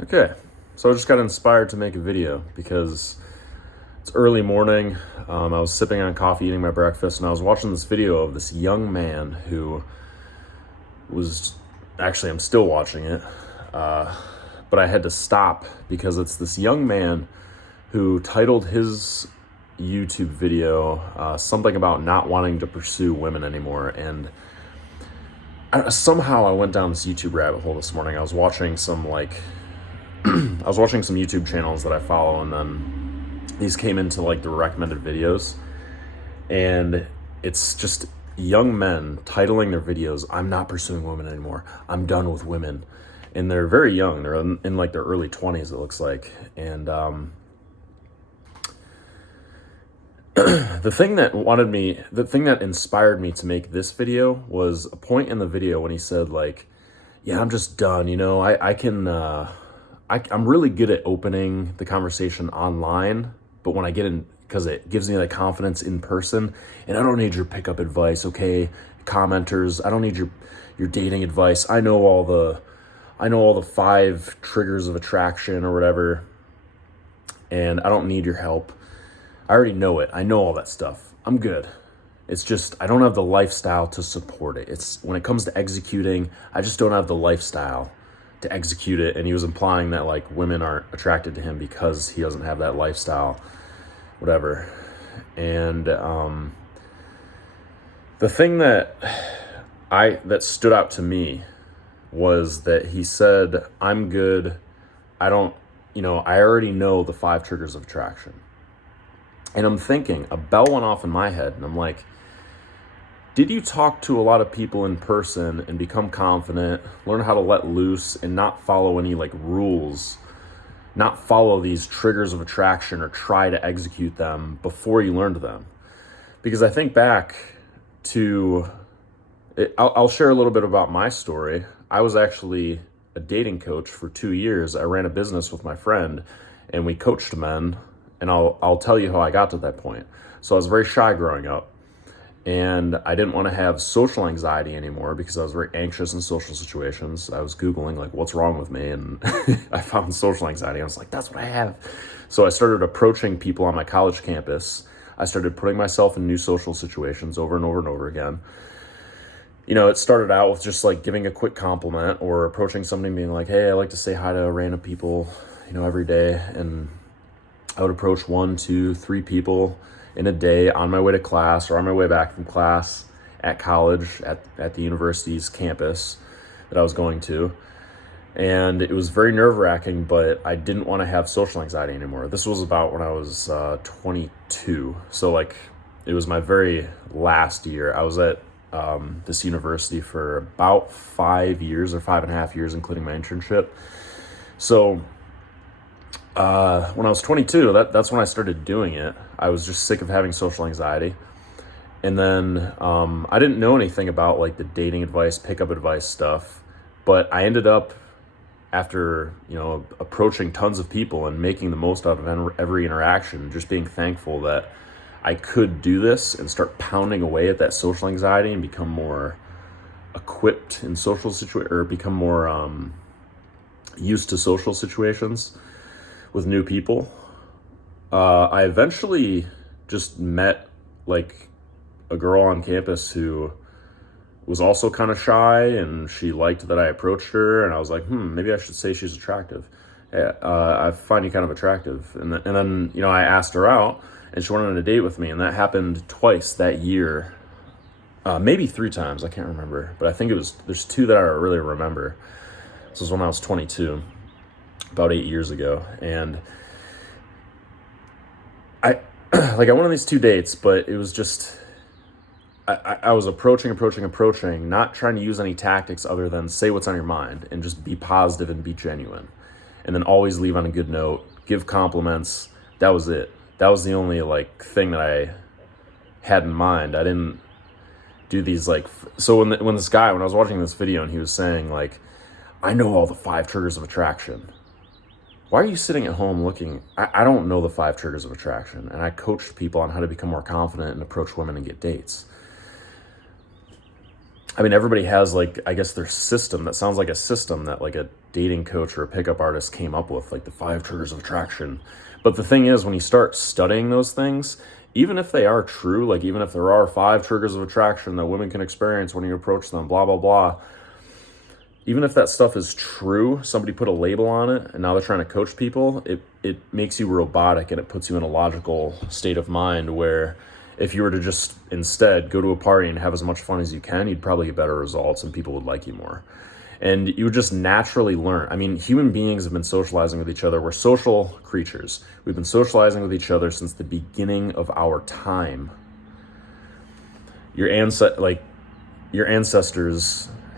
Okay, so I just got inspired to make a video because it's early morning. I was sipping on coffee, eating my breakfast, and I was watching this video of this young man who was actually, I'm still watching it, but I had to stop because it's this young man who titled his YouTube video something about not wanting to pursue women anymore. And somehow I went down this YouTube rabbit hole this morning. I was watching some some YouTube channels that I follow, and then these came into like the recommended videos, and it's just young men titling their videos, "I'm not pursuing women anymore. I'm done with women." And they're very young. They're in like their early 20s, it looks like. And the thing that inspired me to make this video was a point in the video when he said, like, "Yeah, I'm just done. I'm really good at opening the conversation online, but when I get in, because it gives me that confidence in person, and I don't need your pickup advice, okay, commenters. I don't need your dating advice. I know all the 5 triggers of attraction or whatever, and I don't need your help. I already know it. I know all that stuff. I'm good. It's just I don't have the lifestyle to support it. It's when it comes to executing, I just don't have the lifestyle to execute it." And he was implying that like women aren't attracted to him because he doesn't have that lifestyle, whatever. And the thing that stood out to me was that he said, "I'm good. I already know the 5 triggers of attraction." And I'm thinking, a bell went off in my head, and I'm like, did you talk to a lot of people in person and become confident, learn how to let loose and not follow any like rules, not follow these triggers of attraction or try to execute them before you learned them? Because I think back to, I'll share a little bit about my story. I was actually a dating coach for 2 years. I ran a business with my friend and we coached men, and I'll tell you how I got to that point. So I was very shy growing up. And I didn't want to have social anxiety anymore because I was very anxious in social situations. I was Googling like, what's wrong with me? And I found social anxiety. I was like, that's what I have. So I started approaching people on my college campus. I started putting myself in new social situations over and over and over again. It started out with just like giving a quick compliment or approaching somebody and being like, "Hey, I like to say hi to random people, every day." And I would approach 1, 2, 3 people in a day on my way to class or on my way back from class at college at the university's campus that I was going to. And it was very nerve-wracking, but I didn't want to have social anxiety anymore. This was about when I was 22. So like it was my very last year. I was at this university for about 5 years or 5.5 years, including my internship. So when I was 22, that's when I started doing it. I was just sick of having social anxiety. And then I didn't know anything about like the dating advice, pickup advice stuff, but I ended up, after approaching tons of people and making the most out of every interaction, just being thankful that I could do this and start pounding away at that social anxiety and become more equipped in social situations, or become more used to social situations with new people. I eventually just met like a girl on campus who was also kind of shy, and she liked that I approached her, and I was like, maybe I should say she's attractive. I find you kind of attractive. And then I asked her out, and she went on a date with me, and that happened twice that year. Maybe 3 times, I can't remember, but I think there's 2 that I really remember. This was when I was 22, about 8 years ago. And I went on these 2 dates, but it was just, I was approaching, not trying to use any tactics other than say what's on your mind and just be positive and be genuine. And then always leave on a good note, give compliments. That was it. That was the only like thing that I had in mind. I didn't do these like, so when I was watching this video and he was saying like, "I know all the 5 triggers of attraction." Why are you sitting at home looking? I don't know the 5 triggers of attraction, and I coached people on how to become more confident and approach women and get dates. I mean, everybody has like, I guess their system that sounds like a system that like a dating coach or a pickup artist came up with, like the 5 triggers of attraction. But the thing is, when you start studying those things, even if they are true, like even if there are 5 triggers of attraction that women can experience when you approach them, blah, blah, blah, even if that stuff is true, somebody put a label on it and now they're trying to coach people, it makes you robotic and it puts you in a logical state of mind where if you were to just instead go to a party and have as much fun as you can, you'd probably get better results and people would like you more. And you would just naturally learn. I mean, human beings have been socializing with each other. We're social creatures. We've been socializing with each other since the beginning of our time. Your ancestors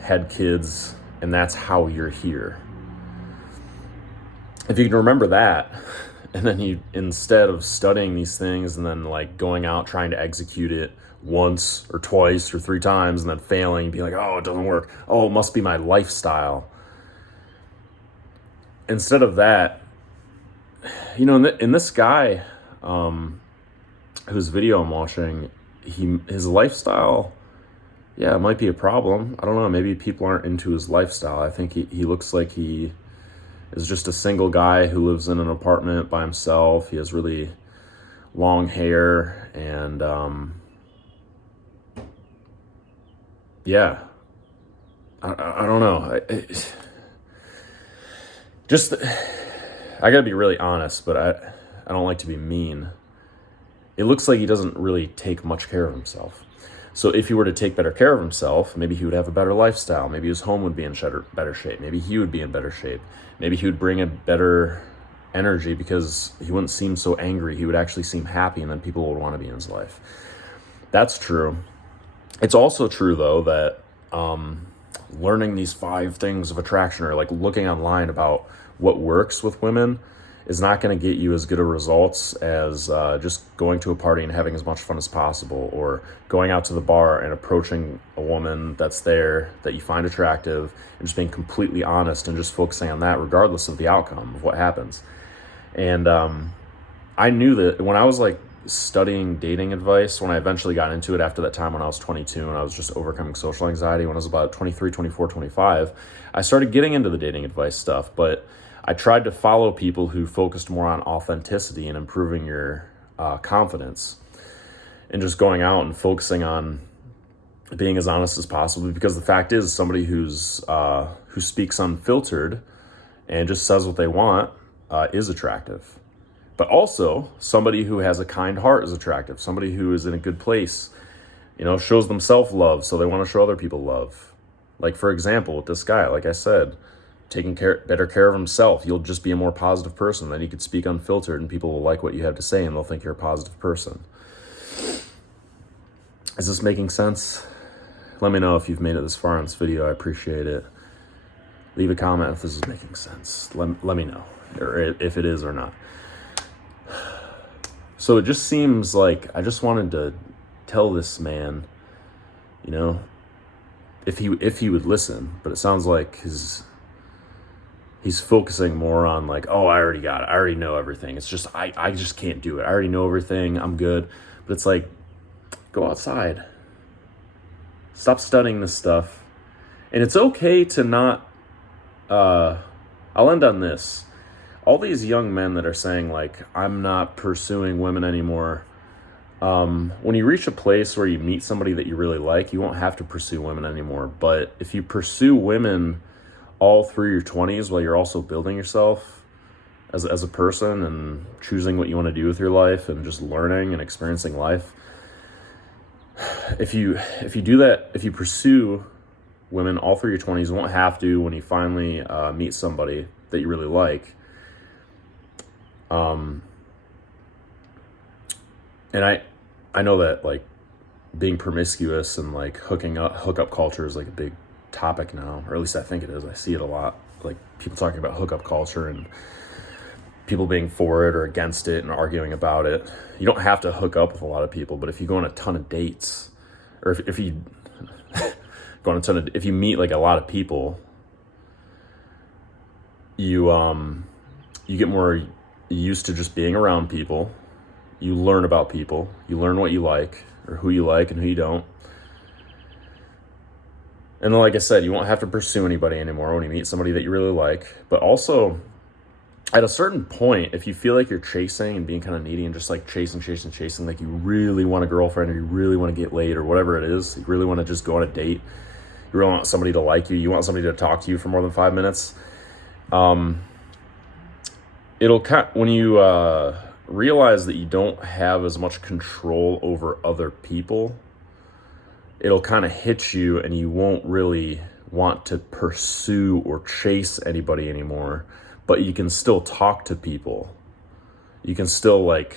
had kids, and that's how you're here. If you can remember that, and then you, instead of studying these things and then like going out trying to execute it once or twice or 3 times and then failing, be like, oh, it doesn't work. Oh, it must be my lifestyle. Instead of that, you know, in this guy whose video I'm watching, his lifestyle, yeah, it might be a problem. I don't know. Maybe people aren't into his lifestyle. I think he looks like he is just a single guy who lives in an apartment by himself. He has really long hair and yeah, I don't know. I gotta be really honest, but I don't like to be mean. It looks like he doesn't really take much care of himself. So if he were to take better care of himself, maybe he would have a better lifestyle. Maybe his home would be in better shape. Maybe he would be in better shape. Maybe he would bring a better energy because he wouldn't seem so angry. He would actually seem happy, and then people would want to be in his life. That's true. It's also true, though, that learning these 5 things of attraction or like looking online about what works with women is not going to get you as good of results as just going to a party and having as much fun as possible, or going out to the bar and approaching a woman that's there that you find attractive and just being completely honest and just focusing on that regardless of the outcome of what happens. And I knew that when I was like studying dating advice, when I eventually got into it after that time when I was 22 and I was just overcoming social anxiety, when I was about 23, 24, 25, I started getting into the dating advice stuff, but I tried to follow people who focused more on authenticity and improving your confidence and just going out and focusing on being as honest as possible, because the fact is somebody who speaks unfiltered and just says what they want is attractive. But also somebody who has a kind heart is attractive. Somebody who is in a good place, you know, shows them self-love, so they want to show other people love. Like, for example, with this guy, like I said, taking better care of himself, you'll just be a more positive person. Then you could speak unfiltered and people will like what you have to say and they'll think you're a positive person. Is this making sense? Let me know if you've made it this far in this video. I appreciate it. Leave a comment if this is making sense. Let me know, or if it is or not. So it just seems like I just wanted to tell this man, you know, if he would listen, but it sounds like he's focusing more on like, oh, I already got it. I already know everything. It's just, I just can't do it. I already know everything. I'm good. But it's like, go outside. Stop studying this stuff. And it's okay to not, I'll end on this. All these young men that are saying like, I'm not pursuing women anymore. When you reach a place where you meet somebody that you really like, you won't have to pursue women anymore. But if you pursue women all through your 20s while you're also building yourself as a person and choosing what you want to do with your life and just learning and experiencing life, if you do that, if you pursue women all through your 20s, you won't have to when you finally meet somebody that you really like. And I know that like being promiscuous and like hookup culture is like a big topic now, or at least I think it is. I see it a lot, like people talking about hookup culture and people being for it or against it and arguing about it. You don't have to hook up with a lot of people, but if you go on a ton of dates, or if you go on if you meet like a lot of people, you get more used to just being around people. You learn about people. You learn what you like or who you like and who you don't. And like I said, you won't have to pursue anybody anymore when you meet somebody that you really like. But also, at a certain point, if you feel like you're chasing and being kind of needy and just like chasing, like you really want a girlfriend or you really want to get laid or whatever it is, you really want to just go on a date, you really want somebody to like you want somebody to talk to you for more than 5 minutes, when you realize that you don't have as much control over other people, it'll kind of hit you and you won't really want to pursue or chase anybody anymore, but you can still talk to people. You can still like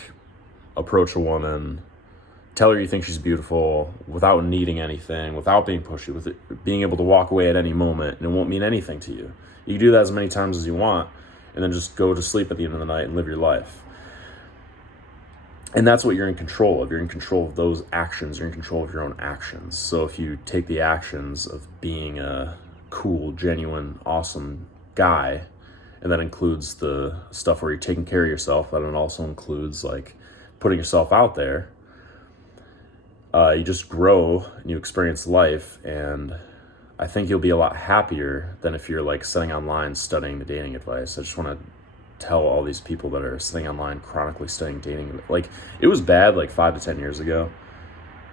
approach a woman, tell her you think she's beautiful without needing anything, without being pushy, with it, being able to walk away at any moment, and it won't mean anything to you. You can do that as many times as you want and then just go to sleep at the end of the night and live your life. And that's what you're in control of. You're in control of those actions. You're in control of your own actions. So if you take the actions of being a cool, genuine, awesome guy, and that includes the stuff where you're taking care of yourself, but it also includes like putting yourself out there, you just grow and you experience life. And I think you'll be a lot happier than if you're like sitting online studying the dating advice. I just want to tell all these people that are sitting online chronically studying dating, like it was bad like 5 to 10 years ago.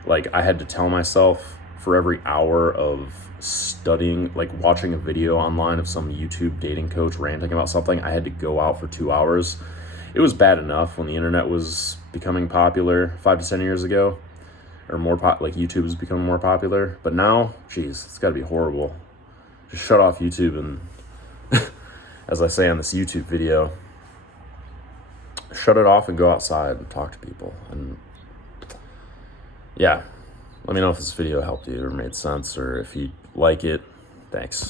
Like I had to tell myself for every hour of studying, like watching a video online of some YouTube dating coach ranting about something, I had to go out for 2 hours. It was bad enough when the internet was becoming popular 5 to 10 years ago, or more like YouTube was becoming more popular. But now, geez, it's got to be horrible. Just shut off YouTube and as I say on this YouTube video, shut it off and go outside and talk to people. And yeah, let me know if this video helped you or made sense, or if you like it. Thanks.